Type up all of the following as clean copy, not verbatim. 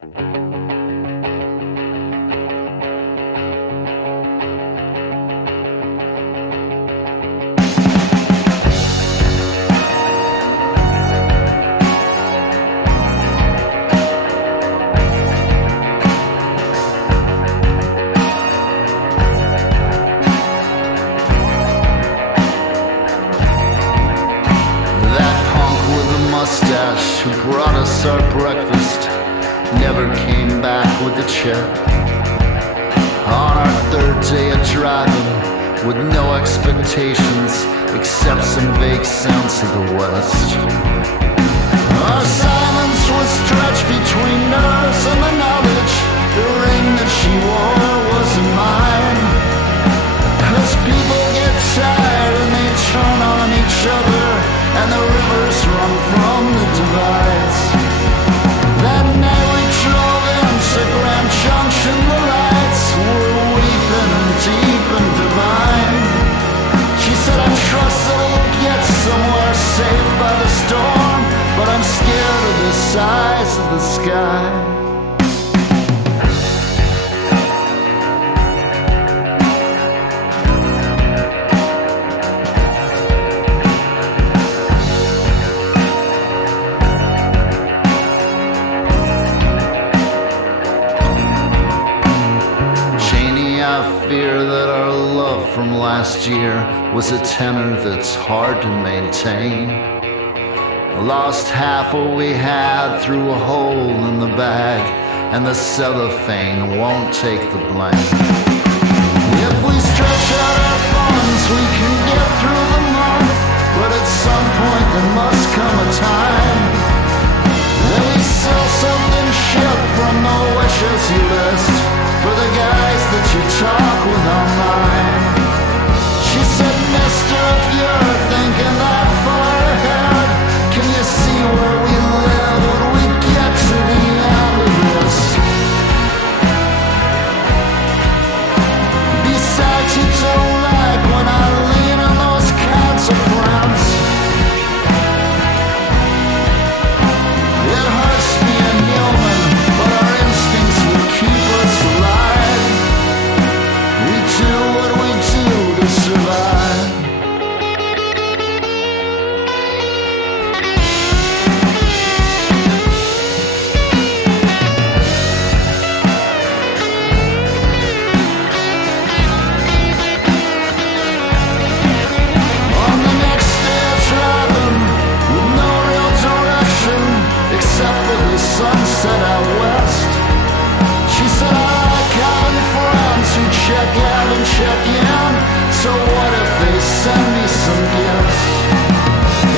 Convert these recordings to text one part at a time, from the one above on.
Who brought us our breakfast never came back with the check. On our third day of driving, with no expectations except some vague sense of the West, our silence was stretched between nerves and the knowledge the ring that she wore wasn't mine. 'Cause people get tired and they turn on each other, and the rivers run from the divides. That night we drove into Grand Junction, the lights were weeping and deep and divine. She said, I trust that we'll get somewhere safe by the storm, but I'm scared of the size of the sky. Fear that our love from last year was a tenor that's hard to maintain. Lost half what we had through a hole in the bag, and the cellophane won't take the blame. If we stretch out our funds, we can get through the month, but at some point there must come a time that we sell something shit from the wishes you list for the guys that you talk with online. She said, mister, if you're thinking that far ahead, can you see where we live when we get to the end of this? Besides, you don't like when I lean on those kinds of friends. It hurts being human, but our instincts will keep us alive. We do what we do to survive. On the next day of driving, with no real direction except for the sunset out west, she said, I like having friends who check out and check in, so what if they send me some gifts?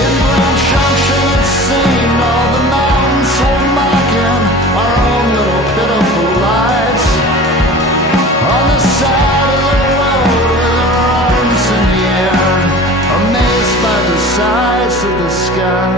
In Grand Junction it seemed all the mountains were mocking our own little pitiful lives. On the side of the road with our arms in the air, amazed by the size of the sky.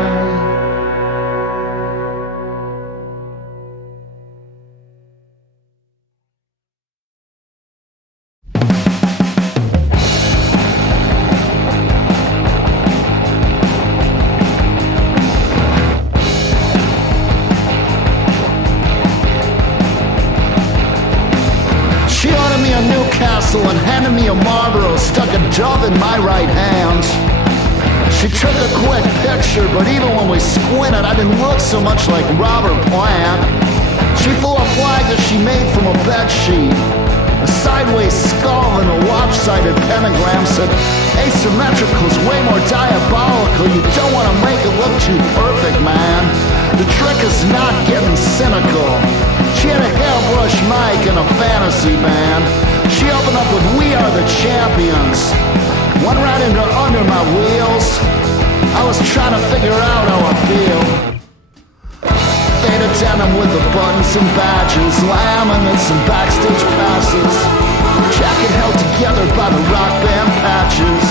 She ordered me a Newcastle and handed me a Marlboro, stuck a dove in my right hand. She took a quick picture, but even when we squinted, I didn't look so much like Robert Plant. She flew a flag that she made from a bedsheet. A sideways skull and a lopsided pentagram said, asymmetrical is way more diabolical. You don't want to make it look too perfect, man. The trick is not getting cynical. She had a hairbrush mic and a fantasy band. She opened up with We Are the Champions. Went right into Under My Wheels. I was trying to figure out how I feel. Faded denim with the buttons and badges, laminates and backstage passes, jacket held together by the rock band patches.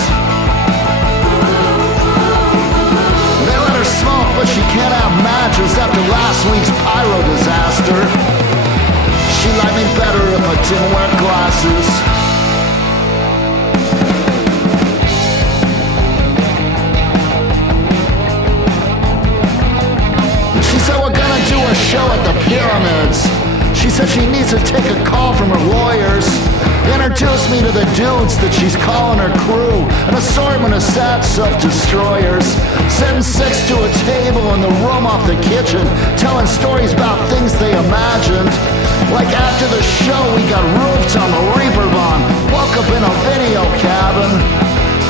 They let her smoke, but she can't have matches after last week's pyro disaster. She liked me better if I didn't wear glasses. She said we're gonna do a a show at the Pyramids. She said she needs to take a call from her lawyers. Introduced me to the dudes that she's calling her crew, an assortment of sad self-destroyers. Sitting six to a table in the room off the kitchen, telling stories about things they imagined. Like after the show we got roofed on the Reaper Bond, woke up in a video cabin.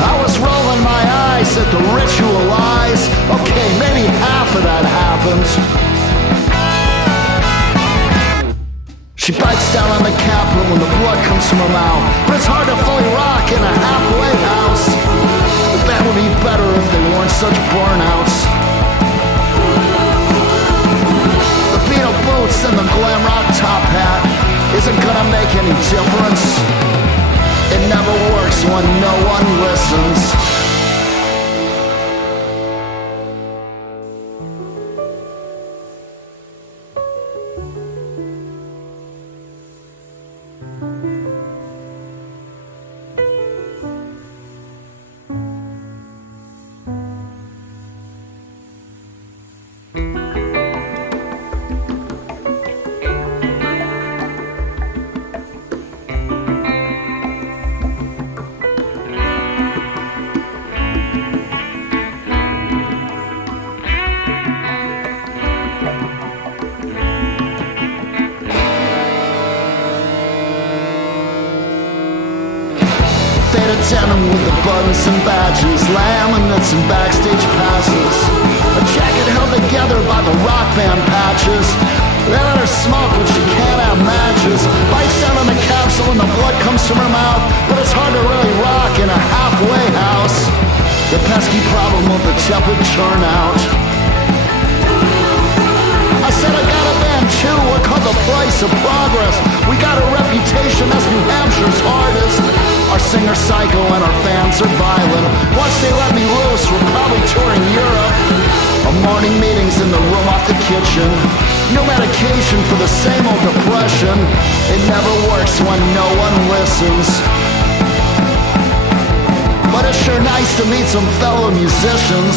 I was rolling my eyes at the ritual lies. Okay, maybe half of that happened. She bites down on the Capitol when the blood comes from her mouth. But it's hard to fully rock in a halfway house. The band would be better if they weren't such burnouts. The Beatle boots and the glam rock top hat isn't gonna make any difference. It never works when no one listens. Denim with the buttons and badges, laminates and backstage passes. A jacket held together by the rock band patches. They let her smoke when she can't have matches. Bites down on the capsule and the blood comes from her mouth. But it's hard to really rock in a halfway house. The pesky problem of the tepid turnout. I said I got a band too, we're called The Price of Progress. We got a reputation as New Hampshire's hardest. Our singer's psycho and our fans are violent. Once they let me loose, we're probably touring Europe. Our morning meetings in the room off the kitchen. No medication for the same old depression. It never works when no one listens. But it's sure nice to meet some fellow musicians.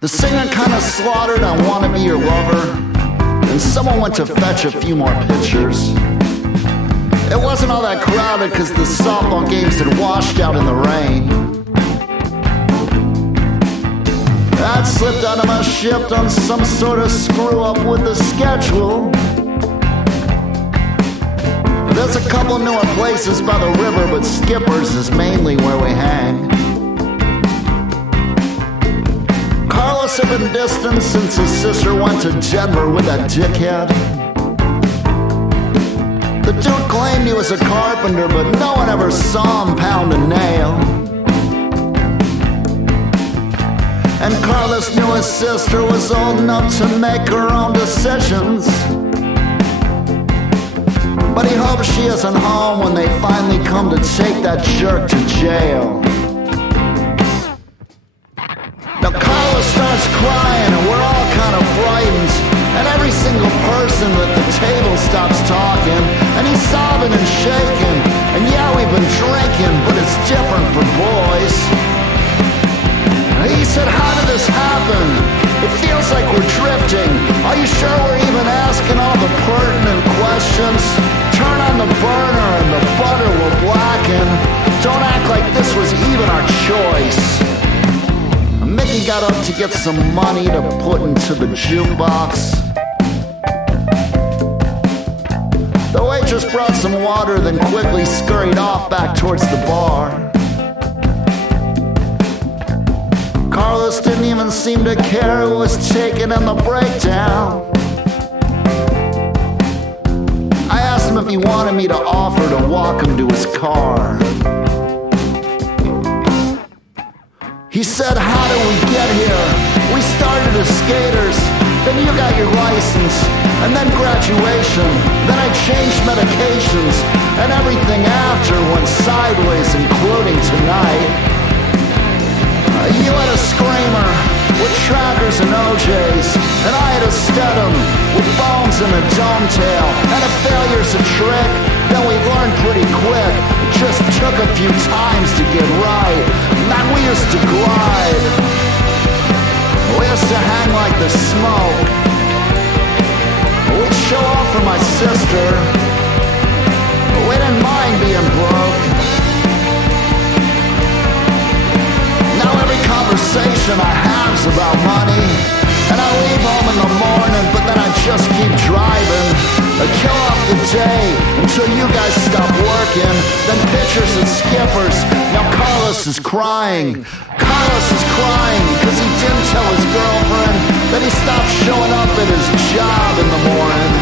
The singer kinda slaughtered I Wanna Be Your Lover, and someone went to fetch a few more pictures. It wasn't all that crowded cause the softball games had washed out in the rain. I'd slipped out of my shift on some sort of screw up with the schedule. There's a couple newer places by the river, but Skipper's is mainly where we hang. Carlos had been distant since his sister went to Denver with that dickhead. The dude claimed he was a carpenter, but no one ever saw him pound a nail. And Carlos knew his sister was old enough to make her own decisions. But he hopes she isn't home when they finally come to take that jerk to jail. Now Carlos starts crying and we're all kind of frightened. And every single person at the table stops talking. And he's sobbing and shaking. And yeah, we've been drinking, but it's different for boys. He said, how did this happen? It feels like we're drifting. Are you sure we're even asking all the pertinent questions? Turn on the burner and the butter will blacken. Don't act like this was even our choice. Mickey got up to get some money to put into the jukebox. The waitress brought some water, then quickly scurried off back towards the bar. Carlos didn't even seem to care who was taking in the breakdown. I asked him if he wanted me to offer to walk him to his car. He said, how did we get here? We started as skaters, then you got your license, and then graduation. Then I changed medications, and everything after went sideways, including tonight. You had a Screamer with trackers and OJs, and I had a Stedham with bones and a dome tail. And a failure's a trick that we learned pretty quick. It just took a few times to get right. Man, we used to glide. We used to hang like the smoke. We'd show off for my sister. We didn't mind being broke. Now every conversation I have's about money, and I leave home in the morning, but then I just keep driving. I kill off the day until you guys stop working. Then pitchers and skippers. Now Carlos is crying. Carlos is crying because he didn't tell his girlfriend that he stopped showing up at his job in the morning.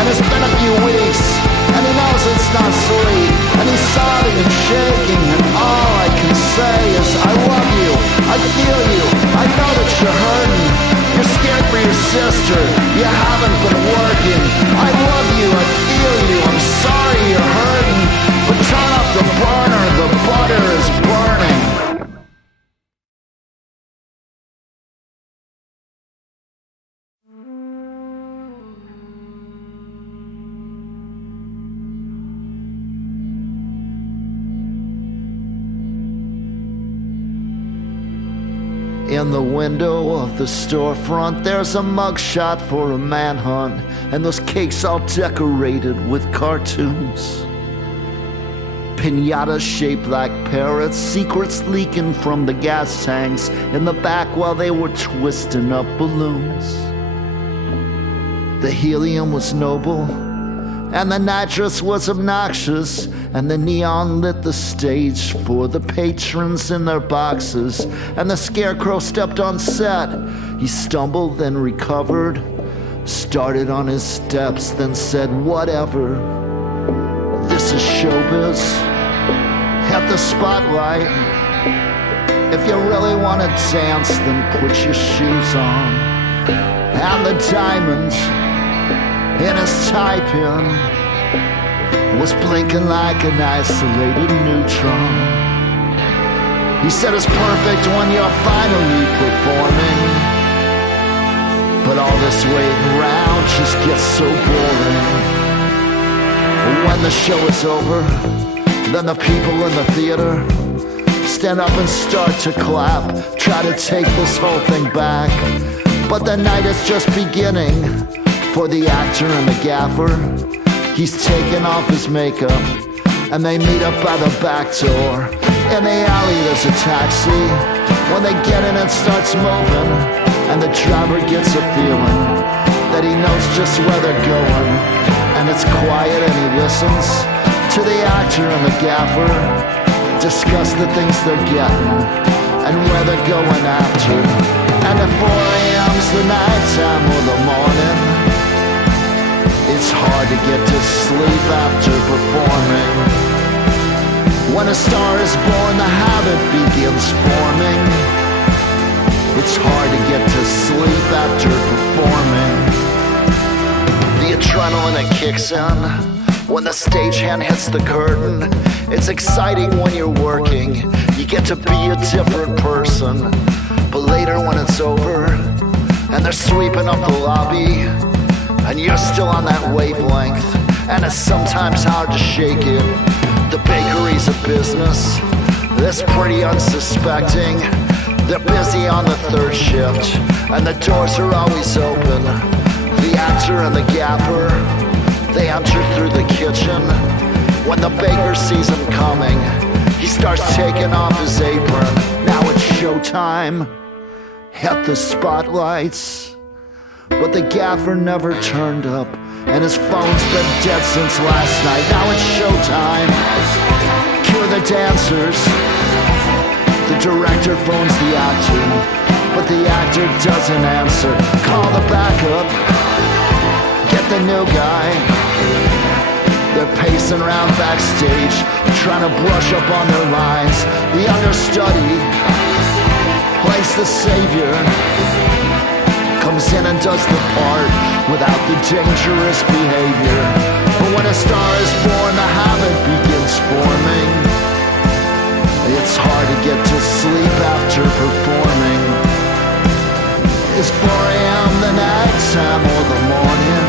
And it's been a few weeks, and he knows it's not sweet, and he's sobbing and shaking, and all I can say is I love you, I feel you, I know that you're hurting. You're scared for your sister, you haven't been working. I love you, I feel you, I'm sorry you're hurting, but turn off the burner, the butter is burning. In the window of the storefront, there's a mugshot for a manhunt, and those cakes all decorated with cartoons. Piñatas shaped like parrots, secrets leaking from the gas tanks in the back while they were twisting up balloons. The helium was noble, and the nitrous was obnoxious, and the neon lit the stage for the patrons in their boxes, and the scarecrow stepped on set. He stumbled, then recovered, started on his steps, then said, whatever. This is showbiz. Hit the spotlight. If you really want to dance, then put your shoes on. And the diamond in his tie pin was blinking like an isolated neutron. He said it's perfect when you're finally performing, but all this waiting around just gets so boring. When the show is over, then the people in the theater stand up and start to clap, try to take this whole thing back. But the night is just beginning for the actor and the gaffer. He's taking off his makeup, and they meet up by the back door. In the alley there's a taxi. When they get in it starts moving, and the driver gets a feeling that he knows just where they're going. And it's quiet and he listens to the actor and the gaffer discuss the things they're getting and where they're going after. And at 4 a.m.'s the nighttime or the morning. It's hard to get to sleep after performing. When a star is born, the habit begins forming. It's hard to get to sleep after performing. The adrenaline, it kicks in when the stagehand hits the curtain. It's exciting when you're working. You get to be a different person. But later when it's over and they're sweeping up the lobby, and you're still on that wavelength, and it's sometimes hard to shake it. The bakery's a business that's pretty unsuspecting. They're busy on the third shift, and the doors are always open. The actor and the gaffer, they enter through the kitchen. When the baker sees him coming, he starts taking off his apron. Now it's showtime. Hit the spotlights. But the gaffer never turned up, and his phone's been dead since last night. Now it's showtime. Cue the dancers. The director phones the actor, but the actor doesn't answer. Call the backup. Get the new guy. They're pacing around backstage, trying to brush up on their lines. The understudy plays the savior. comes in and does the part without the dangerous behavior. But when a star is born, the habit begins forming. It's hard to get to sleep after performing. Is 4 a.m. the night time or the morning?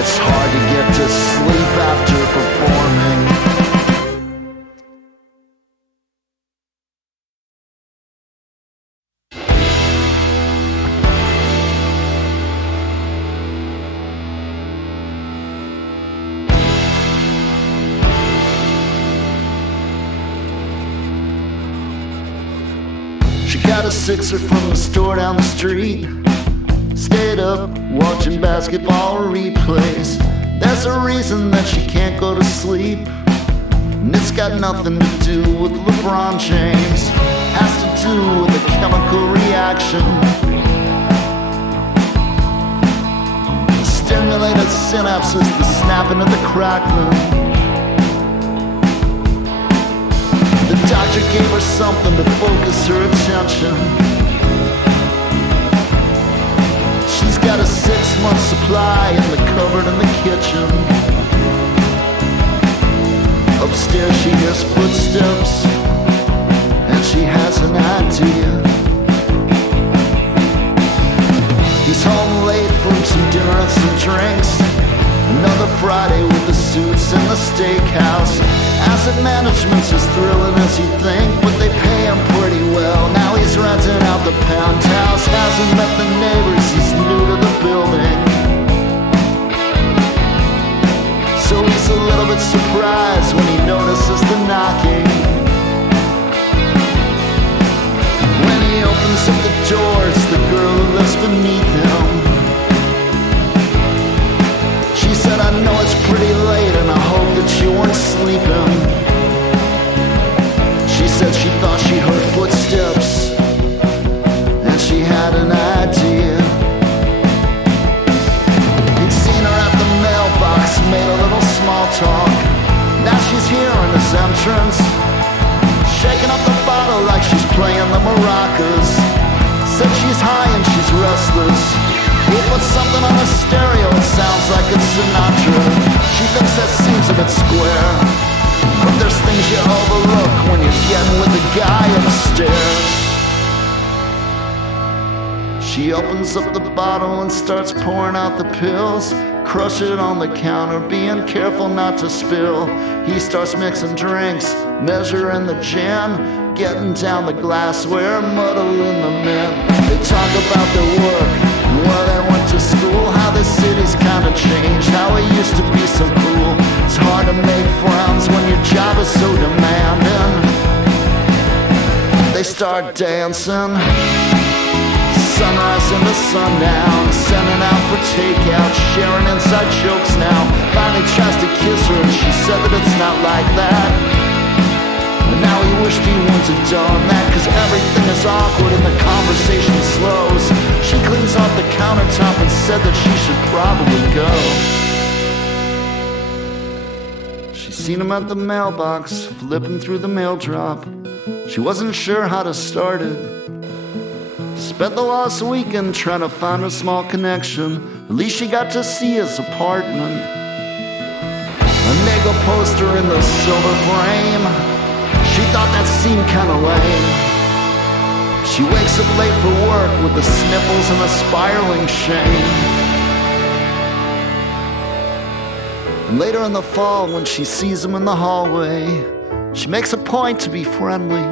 It's hard to get to sleep after performing. She got a sixer from the store down the street. Stayed up watching basketball replays. There's a reason that she can't go to sleep, and it's got nothing to do with LeBron James. Has to do with a chemical reaction. The stimulated synapses, the snapping of the crackling. The doctor gave her something to focus her attention. She's got a 6-month supply in the cupboard in the kitchen. Upstairs she hears footsteps, and she has an idea. He's home late from some dinner and some drinks. Another Friday with the suits and the steakhouse. Asset management's as thrilling as you'd think, but they pay him pretty well. Now he's renting out the penthouse. Hasn't met the neighbors, he's new to the building. So he's a little bit surprised when he notices the knocking. When he opens up the door, it's the girl who lives beneath him. She said, I know it's pretty late and I hope that you weren't sleeping. She said she thought she heard footsteps, and she had an idea. He'd seen her at the mailbox, made a little small talk. Now she's here in his entrance, shaking up the bottle like she's playing the maracas. Said she's high and she's restless. He put something on a stereo, it sounds like it's Sinatra. She thinks that seems a bit square, but there's things you overlook when you're getting with the guy upstairs. She opens up the bottle and starts pouring out the pills. Crush it on the counter, being careful not to spill. He starts mixing drinks, measuring the gin, getting down the glassware, muddling the men. They talk about their work, where they went to school, how the city's kinda changed, how it used to be so cool. It's hard to make friends when your job is so demanding. They start dancing, sunrise into sundown, sending out for takeout, sharing inside jokes now. Finally tries to kiss her and she said that it's not like that. And now he wished he wouldn't have done that, cause everything is awkward and the conversation slows. She cleans off the countertop and said that she should probably go. She's seen him at the mailbox, flipping through the mail drop. She wasn't sure how to start it. Spent the last weekend trying to find a small connection. At least she got to see his apartment. A Nego poster in the silver frame. She thought that seemed kinda lame. She wakes up late for work with the sniffles and the spiraling shame. And later in the fall, when she sees him in the hallway, she makes a point to be friendly.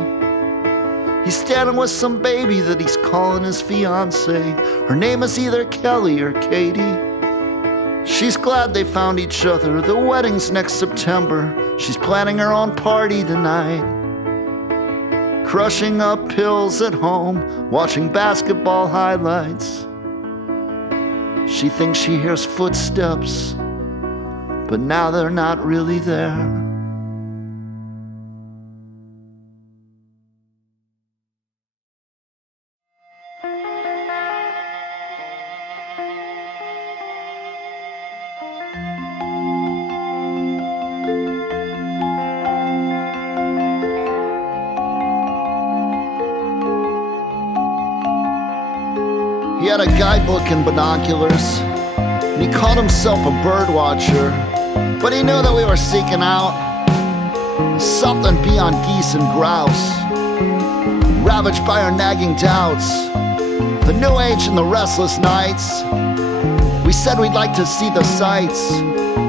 He's standing with some baby that he's calling his fiancée. Her name is either Kelly or Katie. She's glad they found each other. The wedding's next September. She's planning her own party tonight. Crushing up pills at home, watching basketball highlights. She thinks she hears footsteps, but now they're not really there. He had a guidebook and binoculars, and he called himself a bird watcher. But he knew that we were seeking out something beyond geese and grouse, ravaged by our nagging doubts, the new age and the restless nights. We said we'd like to see the sights.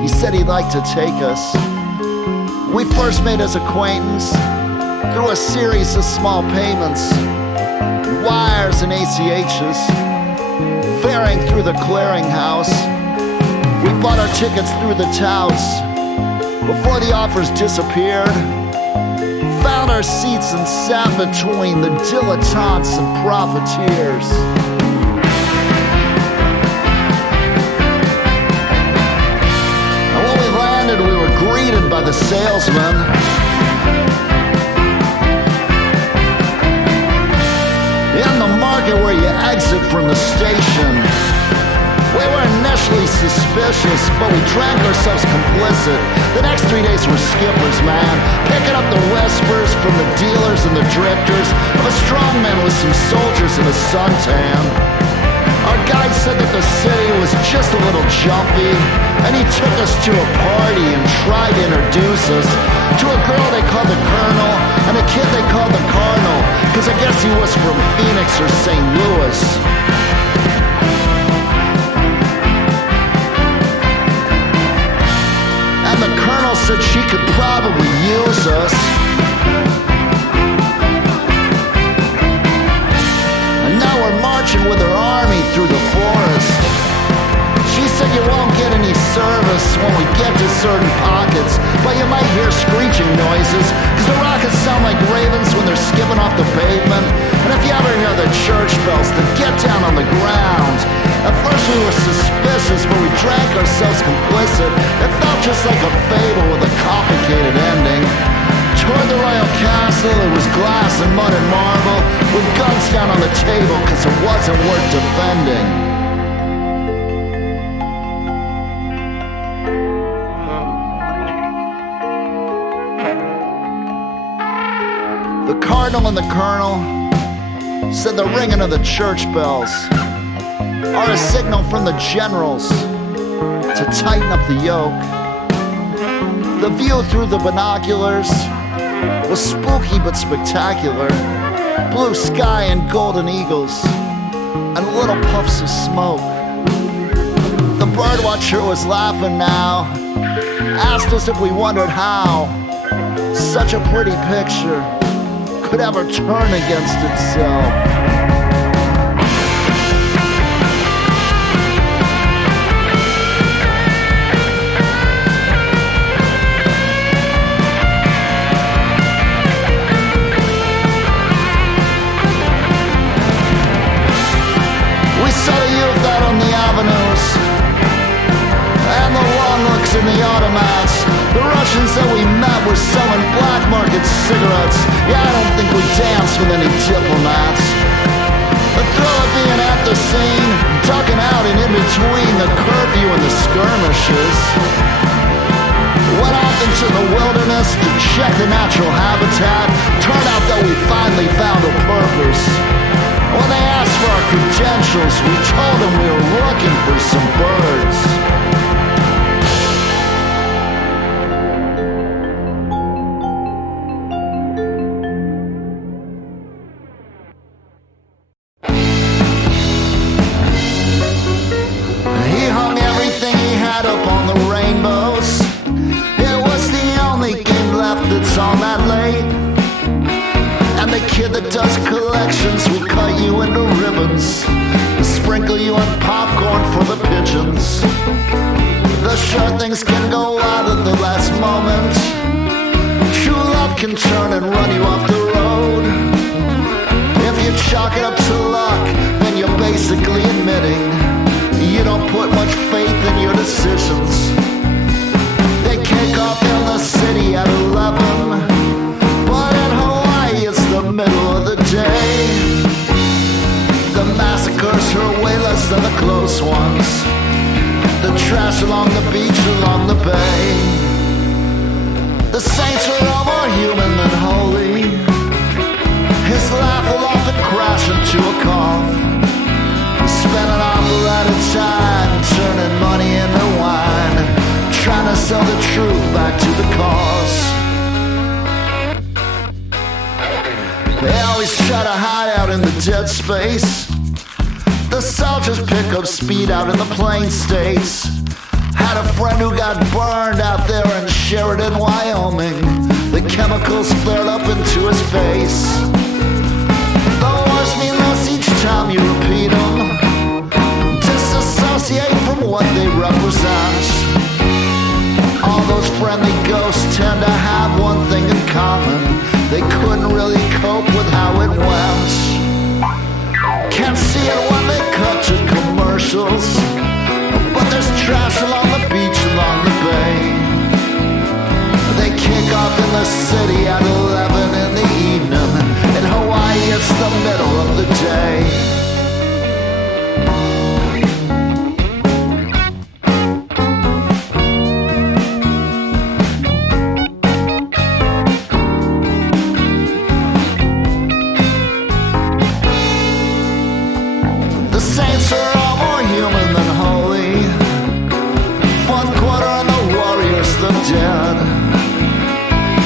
He said he'd like to take us. We first made his acquaintance through a series of small payments, wires and ACHs, varying through the clearinghouse. We bought our tickets through the touts before the offers disappeared, found our seats and sat between the dilettantes and profiteers. And when we landed, we were greeted by the salesman. In the market where you exit from the station. We were initially suspicious, but we drank ourselves complicit. The next 3 days were skippers, man, picking up the whispers from the dealers and the drifters of a strong man with some soldiers and a suntan. Our guide said that the city was just a little jumpy, and he took us to a party and tried to introduce us to a girl they called the Colonel and a kid they called the Cardinal, because I guess he was from Phoenix or St. Louis. And the Colonel said she could probably use us. And now we're marching with her army through the forest. She said you won't get any service when we get to certain pockets, but you might hear screeching noises, cause the rockets sound like ravens when they're skipping off the pavement. And if you ever hear the church bells, then get down on the ground. At first we were suspicious, but we drank ourselves complicit. It felt just like a fable with a complicated ending. Toward the royal castle, it was glass and mud and marble, with guns down on the table, cause it wasn't worth defending. The Cardinal and the Colonel said the ringing of the church bells are a signal from the generals to tighten up the yoke. The view through the binoculars was spooky but spectacular. Blue sky and golden eagles and little puffs of smoke. The birdwatcher was laughing now, asked us if we wondered how such a pretty picture could ever turn against itself. We saw the youth out on the avenues and the long looks in the automats. The Russians that we met were selling black market cigarettes. Yeah, I don't think we danced with any diplomats. The thrill of being at the scene, ducking out and in between the curfew and the skirmishes. Went off into the wilderness to check the natural habitat. Turned out that we finally found a purpose. When they asked for our credentials, we told them we were looking for some birds. He hung everything he had up on the rainbows. It was the only game left that's on that late. And the kid that does collections will cut you into ribbons, sprinkle you on popcorn for the pigeons. The sure things can go out at the last moment. True love can turn and run you off the road. If you chalk it up to luck, then you're basically admitting you don't put much faith in your decisions. They kick off in the city at 11, but in Hawaii it's the middle of the day. The massacres are way less than the close ones. The trash along the beach, along the bay. The saints are all more human than holy. His laugh will often crash into a cough. spend an awful lot of time turning money into wine, trying to sell the truth back to the cause. They always try to hide out in the dead space. The soldiers pick up speed out in the plain states. Had a friend who got burned out there in Sheridan, Wyoming. The chemicals flared up into his face. The wars mean less each time you repeat them. Disassociate from what they represent. All those friendly ghosts tend to have one thing in common: they couldn't really cope with how it went. Can't see it when they cut to commercials, but there's trash along the beach, along the bay. They kick off in the city at 11 in the evening. In Hawaii, it's the middle of the day. The saints are all more human than holy. One quarter on the warriors, the dead.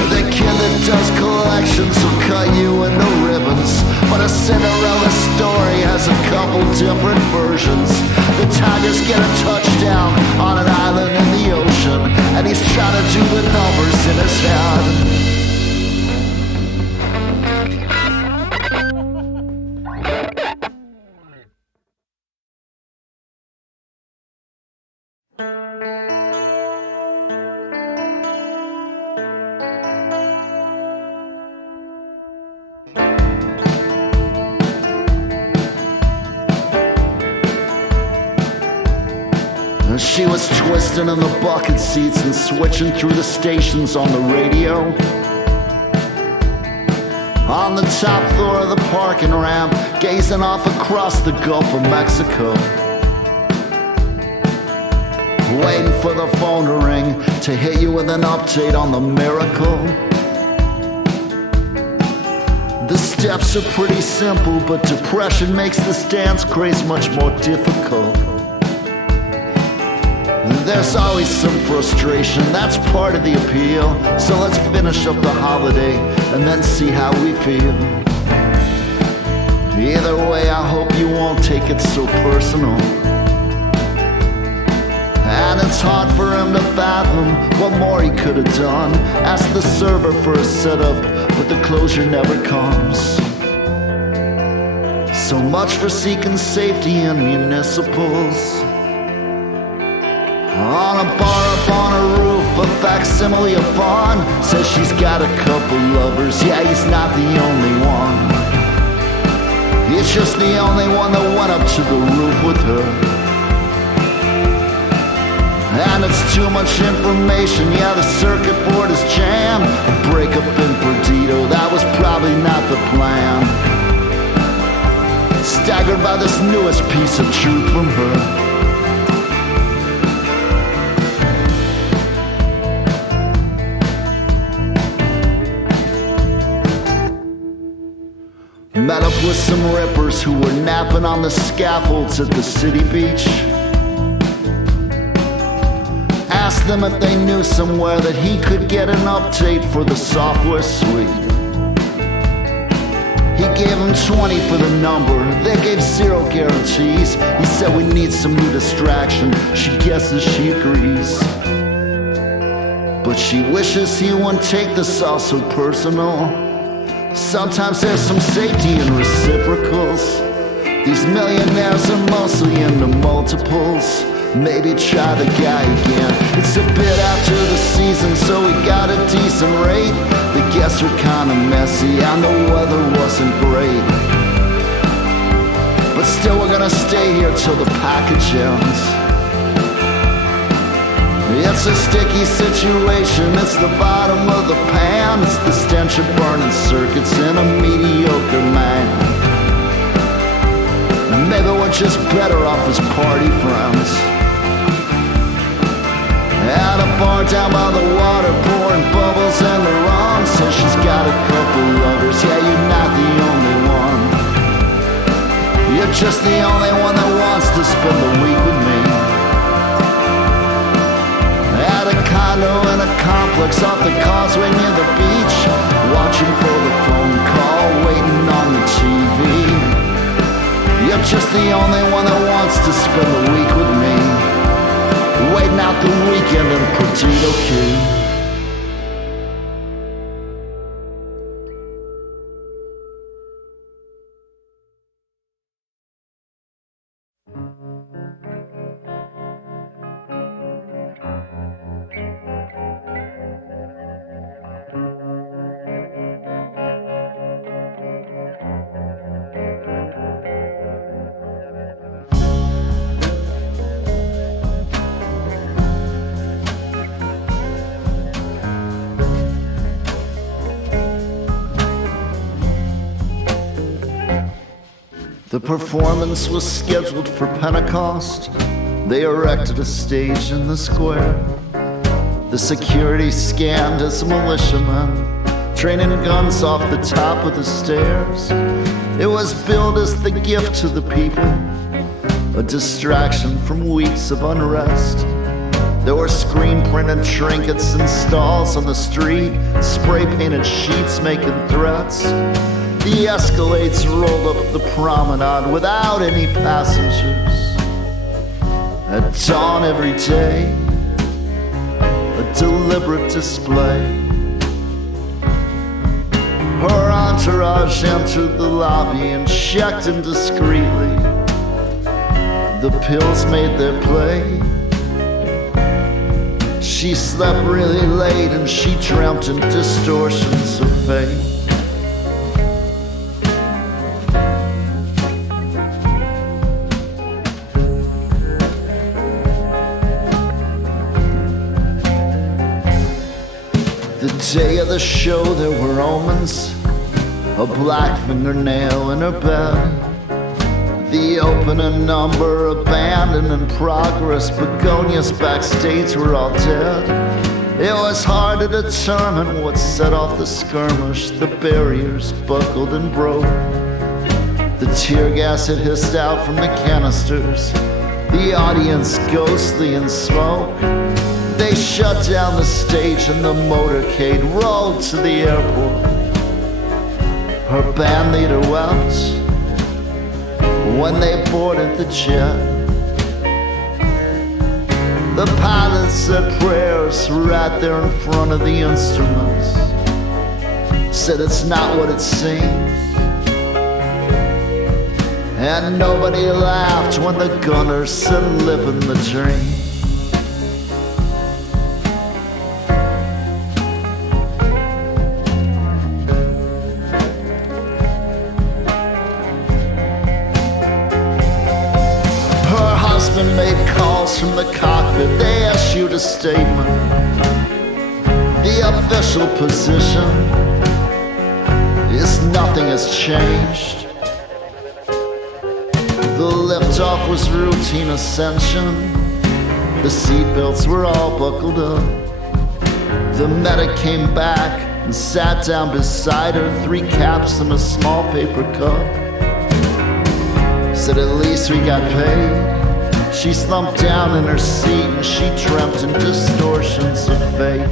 The kid that does collections will cut you into ribbons, but a Cinderella story has a couple different versions. The Tigers get a touchdown on an island in the ocean, and he's trying to do the numbers in his head. She was twisting in the bucket seats and switching through the stations on the radio. On the top floor of the parking ramp, gazing off across the Gulf of Mexico. Waiting for the phone to ring to hit you with an update on the miracle. The steps are pretty simple, but depression makes this dance craze much more difficult. There's always some frustration, that's part of the appeal. So let's finish up the holiday and then see how we feel. Either way, I hope you won't take it so personal. And it's hard for him to fathom what more he could have done. Ask the server for a setup, but the closure never comes. So much for seeking safety in municipals. On a bar up on a roof, a facsimile of Vaughn says she's got a couple lovers. Yeah, he's not the only one. He's just the only one that went up to the roof with her. And it's too much information, yeah, the circuit board is jammed. A breakup in Perdido, that was probably not the plan. Staggered by this newest piece of truth from her. Met up with some rippers who were napping on the scaffolds at the city beach. Asked them if they knew somewhere that he could get an update for the software suite. He gave them 20 for the number, they gave 0 guarantees. He said we need some new distraction, she guesses she agrees. But she wishes he wouldn't take this all so personal. Sometimes there's some safety in reciprocals. These millionaires are mostly into multiples. Maybe try the guy again. It's a bit after the season, so we got a decent rate. The guests were kinda messy and the weather wasn't great. But still we're gonna stay here till the package ends. It's a sticky situation, it's the bottom of the pan. It's the stench of burning circuits in a mediocre man. Maybe we're just better off as party friends. At a bar down by the water, pouring bubbles in the rum. Says she's got a couple lovers, yeah, you're not the only one. You're just the only one that wants to spend the week with me. At a condo in a complex off the causeway near the beach, watching for the phone call, waiting on the TV. You're just the only one that wants to spend the week with me, waiting out the weekend in Perdido Key. The performance was scheduled for Pentecost. They erected a stage in the square. The security scanned as militiamen, training guns off the top of the stairs. It was billed as the gift to the people, a distraction from weeks of unrest. There were screen-printed trinkets and stalls on the street, spray-painted sheets making threats. The Escalades rolled up the promenade without any passengers. At dawn every day, a deliberate display. Her entourage entered the lobby and checked in discreetly. The pills made their play. She slept really late and she dreamt in distortions of fate. The day of the show there were omens, a black fingernail in her bed, the opening number, a band and in progress, begonias backstage were all dead. It was hard to determine what set off the skirmish, the barriers buckled and broke. The tear gas had hissed out from the canisters, the audience ghostly in smoke. They shut down the stage and the motorcade rolled to the airport. Her band leader wept when they boarded the jet. The pilot said prayers right there in front of the instruments. Said it's not what it seems. And nobody laughed when the gunner said living the dream. Made calls from the cockpit, they issued a statement. The official position is nothing has changed. The liftoff was routine ascension. The seatbelts were all buckled up. The medic came back and sat down beside her, 3 caps and a small paper cup. Said at least we got paid. She slumped down in her seat and she dreamt in distortions of fate.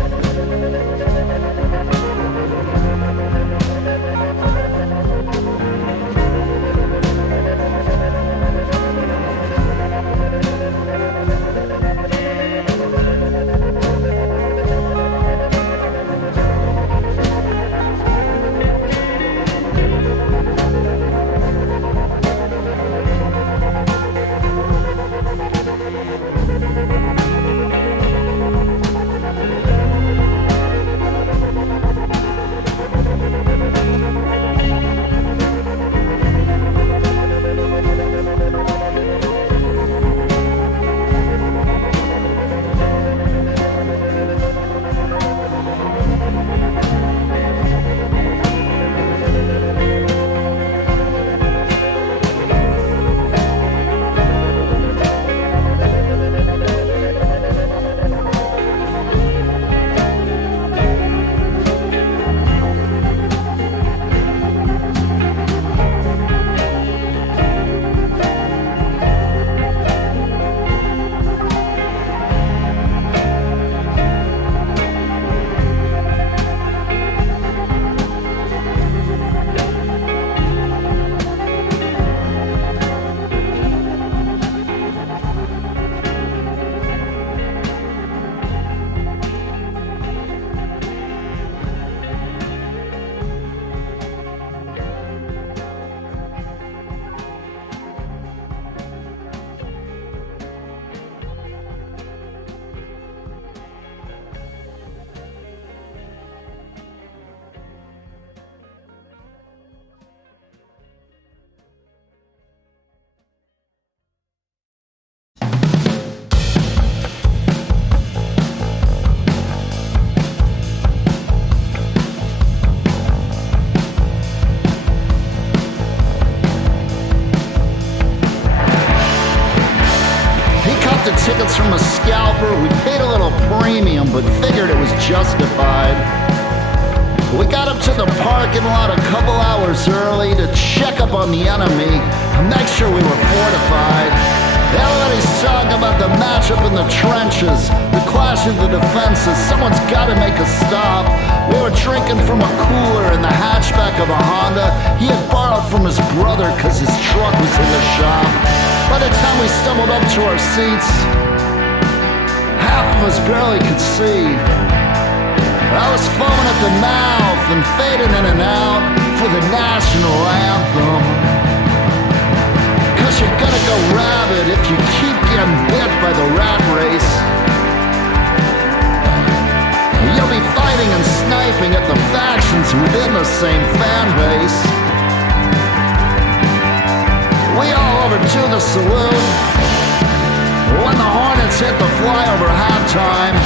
offer. We paid a little premium, but figured it was justified. We got up to the parking lot a couple hours early to check up on the enemy and make sure we were fortified. Everybody's talking about the matchup in the trenches, the clash of the defenses. Someone's got to make a stop. We were drinking from a cooler in the hatchback of a Honda he had borrowed from his brother because his truck was in the shop. By the time we stumbled up to our seats, half of us barely could see. I was foaming at the mouth and fading in and out for the national anthem. Cause you're gonna go rabid if you keep getting bit by the rat race. You'll be fighting and sniping at the factions within the same fan base. We all overdo the salute when the Hornets hit the flyover halftime.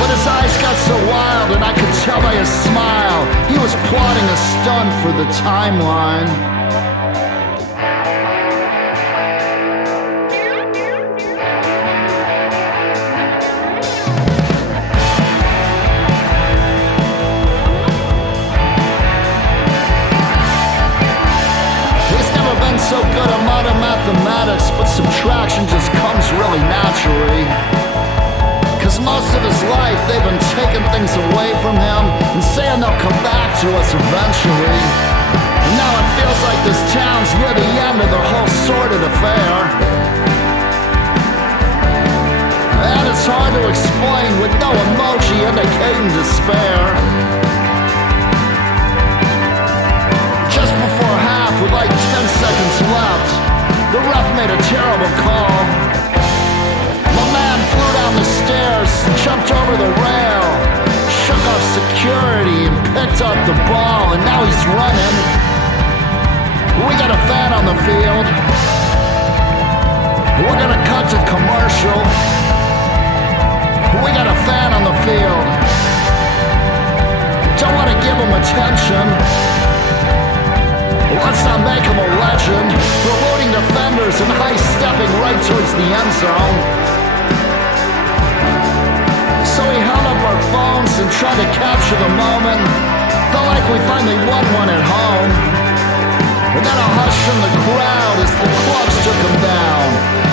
But his eyes got so wild and I could tell by his smile he was plotting a stunt for the timeline. So good at modern mathematics, but subtraction just comes really naturally. Cause most of his life they've been taking things away from him and saying they'll come back to us eventually. And now it feels like this town's near the end of the whole sordid affair. And it's hard to explain with no emoji indicating despair. Just before half, with like 10 seconds left, the ref made a terrible call. My man flew down the stairs, jumped over the rail, shook off security and picked up the ball, and now he's running. We got a fan on the field. We're gonna cut to commercial. We got a fan on the field. Don't wanna give him attention. Let's not make him a legend. We're loading defenders and high-stepping right towards the end zone. So we held up our phones and tried to capture the moment. Felt like we finally won one at home. And then a hush from the crowd as the clubs took him down.